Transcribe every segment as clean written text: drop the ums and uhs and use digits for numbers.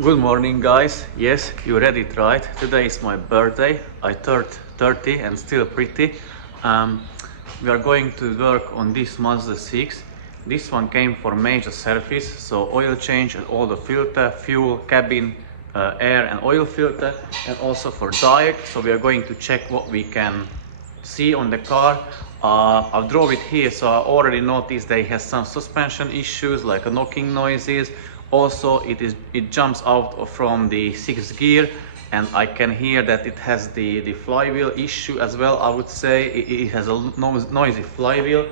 Good morning, guys. Yes, you read it right. Today is my birthday. I turned 30 and still pretty. We are going to work on this Mazda 6. This one came for major service, so oil change and all the filter, fuel, cabin, air and oil filter, and also for diet. So we are going to check what we can see on the car. I drove it here, so I already noticed that it has some suspension issues like knocking noises. Also, it jumps out from the 6th gear, and I can hear that it has the flywheel issue as well. I would say it has a noisy flywheel.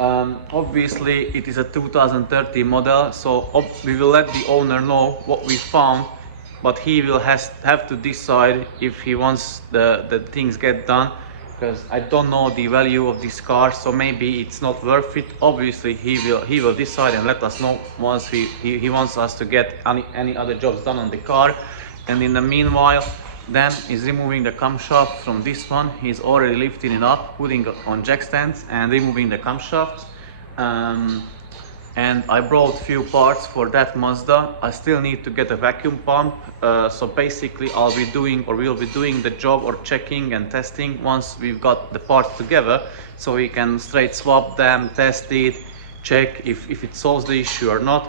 Obviously, it is a 2030 model, so we will let the owner know what we found, but he will have to decide if he wants the things get done, because I don't know the value of this car, so maybe it's not worth it. Obviously he will decide and let us know once he wants us to get any other jobs done on the car. And in the meanwhile, then he's removing the camshaft from this one. He's already lifting it up, putting on jack stands and removing the camshaft. And I brought few parts for that Mazda. I still need to get a vacuum pump, so basically we'll be doing the job or checking and testing once we've got the parts together, so we can straight swap them, test it, check if it solves the issue or not.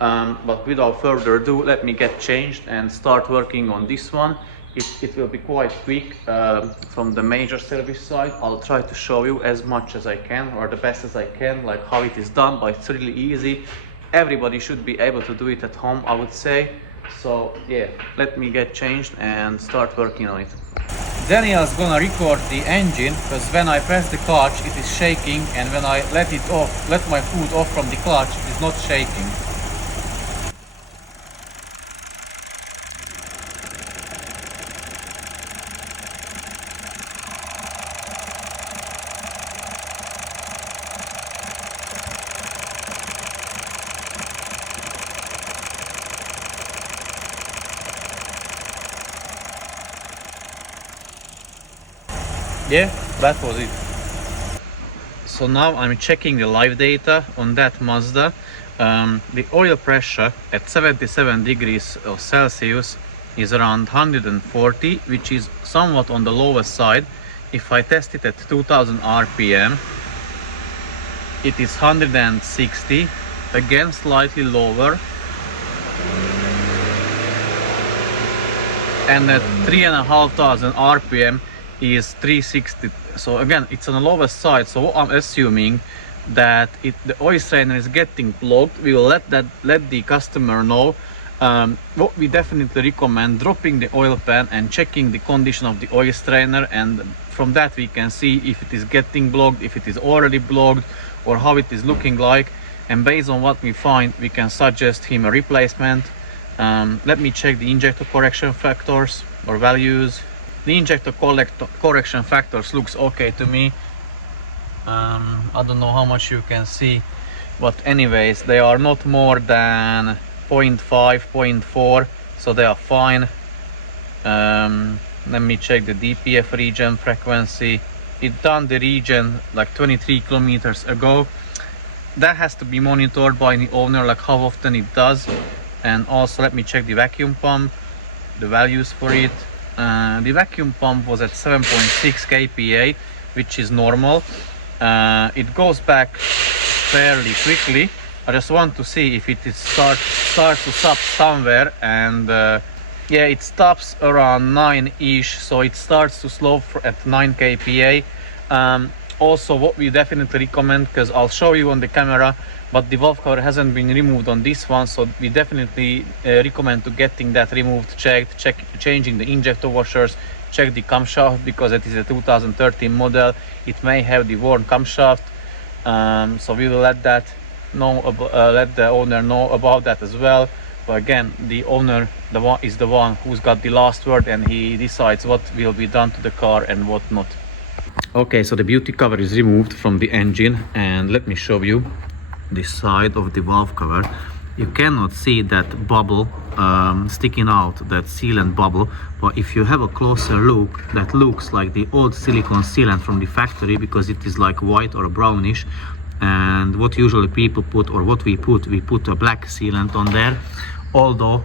But without further ado, let me get changed and start working on this one. It will be quite quick from the major service side. I'll try to show you as much as I can, or the best as I can, like how it is done, but it's really easy. Everybody should be able to do it at home, I would say. So yeah, let me get changed and start working on it. Daniel's gonna record the engine, because when I press the clutch it is shaking, and when I let my foot off from the clutch, it is not shaking. Yeah, that was it. So now I'm checking the live data on that Mazda. The oil pressure at 77 degrees of Celsius is around 140, which is somewhat on the lower side. If I test it at 2000 RPM, it is 160, again slightly lower. And at 3500 RPM is 360. So again, it's on the lower side, so I'm assuming that the oil strainer is getting blocked. We will let the customer know. What we definitely recommend, dropping the oil pan and checking the condition of the oil strainer, and from that we can see if it is getting blocked, if it is already blocked, or how it is looking like. And based on what we find, we can suggest him a replacement. Let me check the injector correction factors or values. The injector correction factors looks okay to me. I don't know how much you can see, but anyways, they are not more than 0.5, 0.4, so they are fine. Let me check the DPF region frequency. It done the region like 23 kilometers ago. That has to be monitored by the owner, like how often it does. And also let me check the vacuum pump, the values for it. The vacuum pump was at 7.6 kPa, which is normal. It goes back fairly quickly. I just want to see if it is start to stop somewhere, and yeah, it stops around 9-ish, so it starts to slow at 9 kPa. Also, what we definitely recommend, because I'll show you on the camera, but the valve cover hasn't been removed on this one, so we definitely recommend to getting that removed, changing the injector washers, check the camshaft, because it is a 2013 model. It may have the worn camshaft, so we will let the owner know about that as well. But again, the owner is the one who's got the last word, and he decides what will be done to the car and what not. Okay, so the beauty cover is removed from the engine, and let me show you this side of the valve cover. You cannot see that bubble sticking out, that sealant bubble, but if you have a closer look, that looks like the old silicone sealant from the factory, because it is like white or brownish. And what usually people put, or what we put a black sealant on there. Although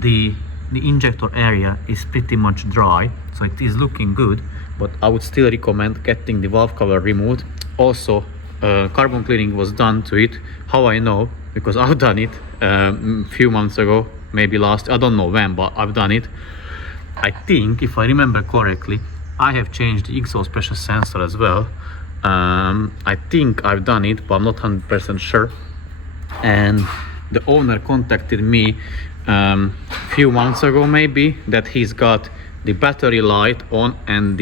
the injector area is pretty much dry, so it is looking good, but I would still recommend getting the valve cover removed. Also, carbon cleaning was done to it. How I know? Because I've done it a few months ago, maybe last, I don't know when, but I've done it. I think, if I remember correctly, I have changed the exhaust pressure sensor as well. I think I've done it, but I'm not 100% sure. And the owner contacted me few months ago maybe, that he's got the battery light on, and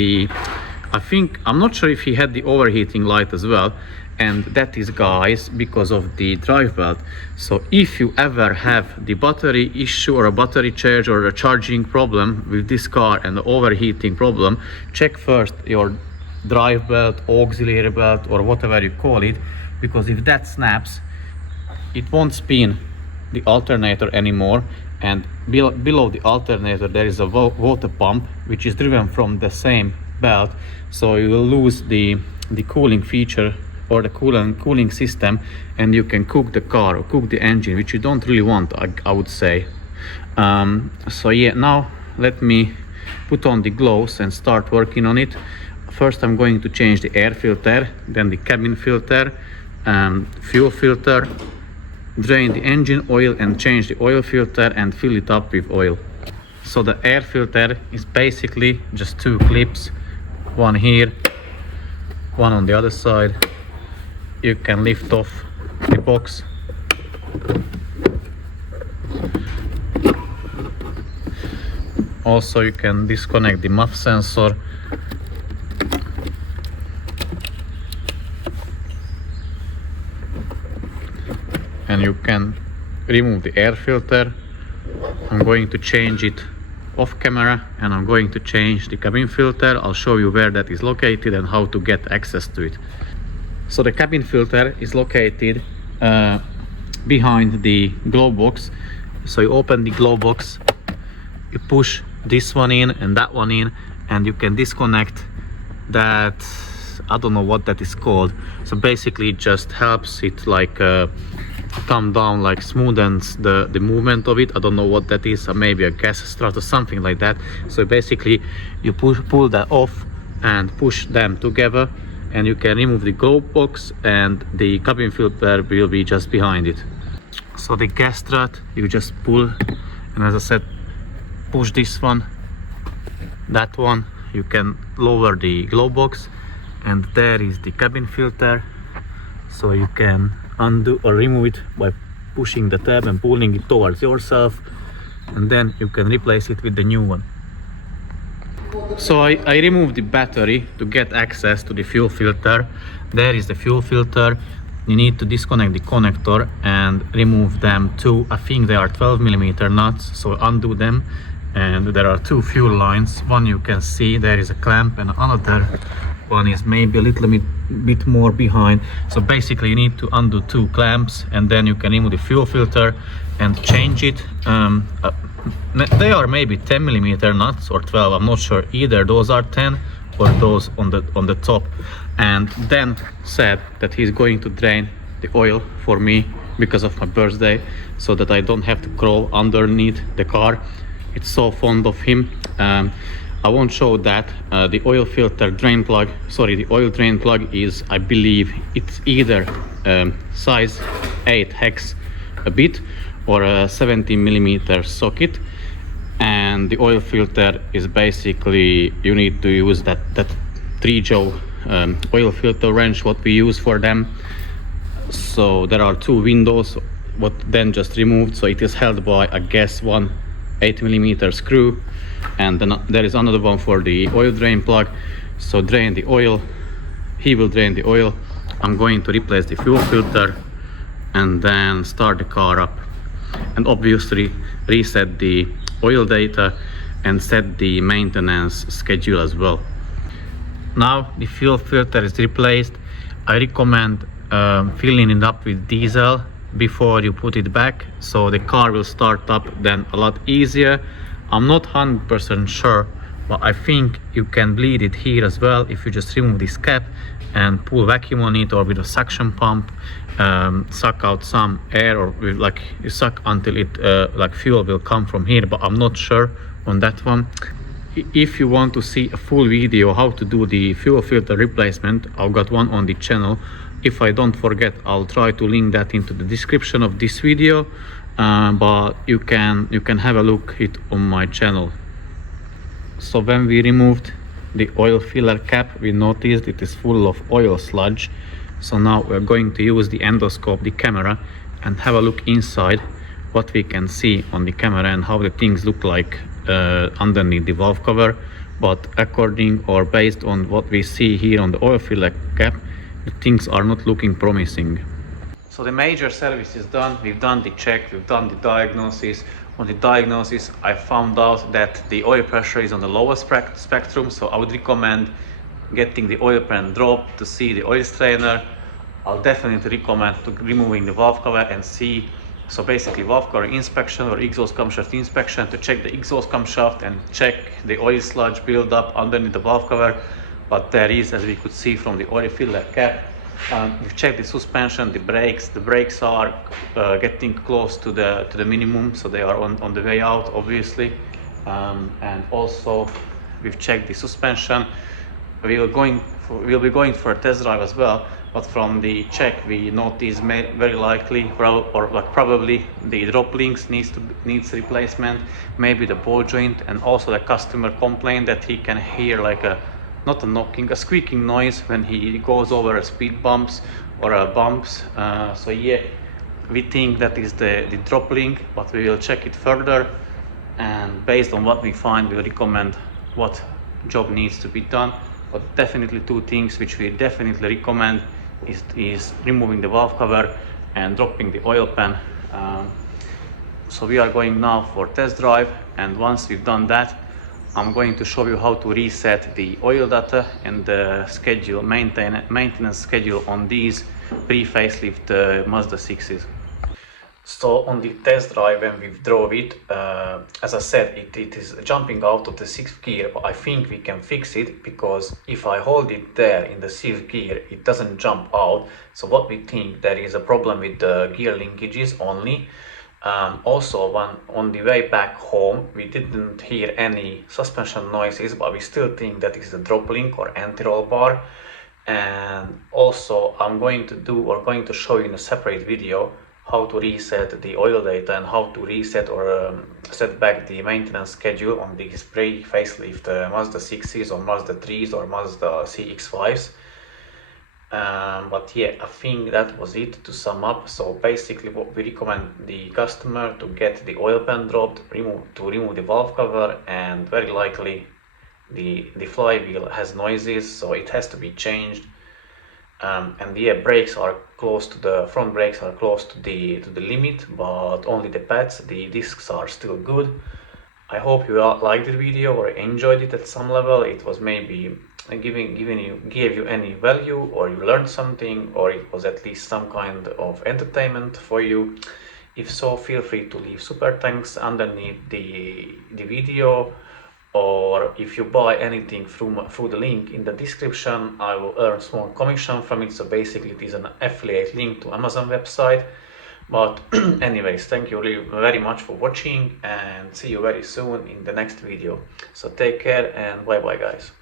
I'm not sure if he had the overheating light as well, and that is, guys, because of the drive belt. So if you ever have the battery issue or a battery charge or a charging problem with this car and the overheating problem, check first your drive belt, auxiliary belt, or whatever you call it, because if that snaps, it won't spin the alternator anymore, and below the alternator there is a water pump which is driven from the same belt, so you will lose the cooling feature or the cooling system, and you can cook the car or cook the engine, which you don't really want, I would say. So yeah, now let me put on the gloves and start working on it. First I'm going to change the air filter, then the cabin filter, fuel filter, drain the engine oil and change the oil filter and fill it up with oil. So the air filter is basically just two clips, one here, one on the other side. You can lift off the box. Also you can disconnect the muff sensor. And you can remove the air filter. I'm going to change it off camera, and I'm going to change the cabin filter. I'll show you where that is located and how to get access to it. So the cabin filter is located behind the glove box. So you open the glove box, you push this one in and that one in, and you can disconnect that. I don't know what that is called. So basically it just helps it like thumb down, like smoothens the movement of it. I don't know what that is, maybe a gas strut or something like that. So basically you pull that off and push them together, and you can remove the glove box, and the cabin filter will be just behind it. So the gas strut, you just pull, and as I said, push this one, that one. You can lower the glove box, and there is the cabin filter. So you can undo or remove it by pushing the tab and pulling it towards yourself, and then you can replace it with the new one. So I removed the battery to get access to the fuel filter. There is the fuel filter. You need to disconnect the connector and remove them two, I think they are 12mm nuts, so undo them. And there are two fuel lines. One you can see there is a clamp, and another one is maybe a little bit more behind. So basically you need to undo two clamps, and then you can remove the fuel filter and change it. They are maybe 10mm nuts or 12, I'm not sure. Either those are 10 or those on the top. And then said that he's going to drain the oil for me because of my birthday, so that I don't have to crawl underneath the car. It's so fond of him. I won't show that. The oil filter drain plug, sorry, the oil drain plug is, I believe it's either size 8 hex a bit or a 17mm socket. And the oil filter is basically, you need to use that 3-joule oil filter wrench, what we use for them. So there are two windows, what then just removed. So it is held by, I guess, one 8mm screw, and then there is another one for the oil drain plug. So drain the oil, he will drain the oil. I'm going to replace the fuel filter and then start the car up, and obviously reset the oil data and set the maintenance schedule as well. Now the fuel filter is replaced. I recommend filling it up with diesel before you put it back, so the car will start up then a lot easier. I'm not 100% sure but I think you can bleed it here as well if you just remove this cap and pull vacuum on it, or with a suction pump suck out some air, or with, like, you suck until it like fuel will come from here, but I'm not sure on that one. If you want to see a full video how to do the fuel filter replacement, I've got one on the channel. If I don't forget, I'll try to link that into the description of this video, but you can have a look it on my channel. So when we removed the oil filler cap, we noticed it is full of oil sludge. So now we're going to use the endoscope, the camera, and have a look inside what we can see on the camera and how the things look like underneath the valve cover. But according or based on what we see here on the oil filler cap, the things are not looking promising. So the major service is done. We've done the check, we've done the diagnosis. On the diagnosis, I found out that the oil pressure is on the lowest spectrum, so I would recommend getting the oil pan dropped to see the oil strainer. I'll definitely recommend removing the valve cover and see, so basically valve cover inspection or exhaust camshaft inspection, to check the exhaust camshaft and check the oil sludge buildup underneath the valve cover. But there is, as we could see from the oil filler cap, we've checked the suspension, the brakes. The brakes are getting close to the minimum, so they are on the way out, obviously. And also we've checked the suspension. We'll be going for a test drive as well, but from the check we noticed very likely probably the drop links needs replacement, maybe the ball joint, and also the customer complained that he can hear like a squeaking noise when he goes over speed bumps or bumps. So yeah, we think that is the drop link, but we will check it further, and based on what we find, we'll recommend what job needs to be done. But definitely two things which we definitely recommend is removing the valve cover and dropping the oil pan. So we are going now for test drive, and once we've done that, I'm going to show you how to reset the oil data and the schedule, maintenance schedule on these pre-facelift Mazda 6s. So on the test drive, when we drove it, as I said, it is jumping out of the 6th gear, but I think we can fix it, because if I hold it there in the 6th gear, it doesn't jump out. So what we think, there is a problem with the gear linkages only. Also, on the way back home, we didn't hear any suspension noises, but we still think that is the drop link or anti-roll bar. And also I'm going to show you in a separate video how to reset the oil data and how to reset or set back the maintenance schedule on these pre-facelift Mazda 6s or Mazda 3s or Mazda CX-5s. But yeah, I think that was it to sum up. So basically what we recommend the customer to get the oil pan dropped, remove the valve cover, and very likely the flywheel has noises, so it has to be changed. And yeah, brakes are close to the front brakes are close to the limit, but only the pads, the discs are still good. I hope you liked the video or enjoyed it at some level. It was maybe gave you any value, or you learned something, or it was at least some kind of entertainment for you. If so, feel free to leave super thanks underneath the video, or if you buy anything through the link in the description, I will earn small commission from it. So basically it is an affiliate link to Amazon website. But anyways, thank you very much for watching, and see you very soon in the next video. So take care and bye bye guys.